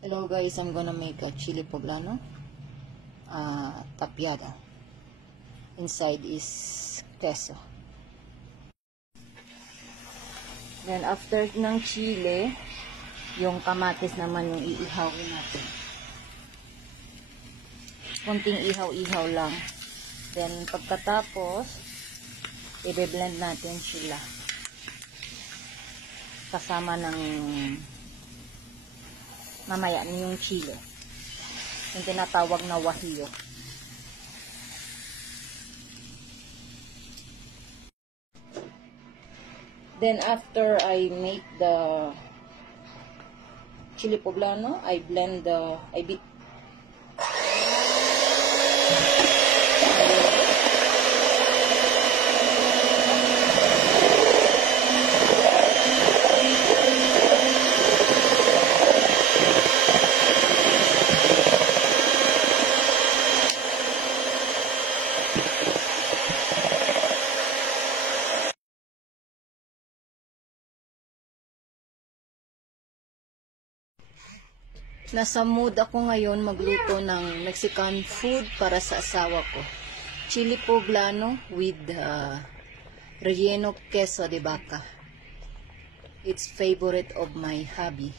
Hello guys, I'm gonna make a chili poblano tapiada. Inside is queso. Then after ng chili, yung kamatis naman yung iihawin natin. Kunting ihaw-ihaw lang. Then pagkatapos, i-blend natin sila. Kasama ng mamaya yung chili. Yung tinatawag na wahiyo. Then after I make the chili poblano, I beat. Nasa mood ako ngayon magluto ng Mexican food para sa asawa ko. Chili poblano with relleno queso de vaca. It's favorite of my hubby.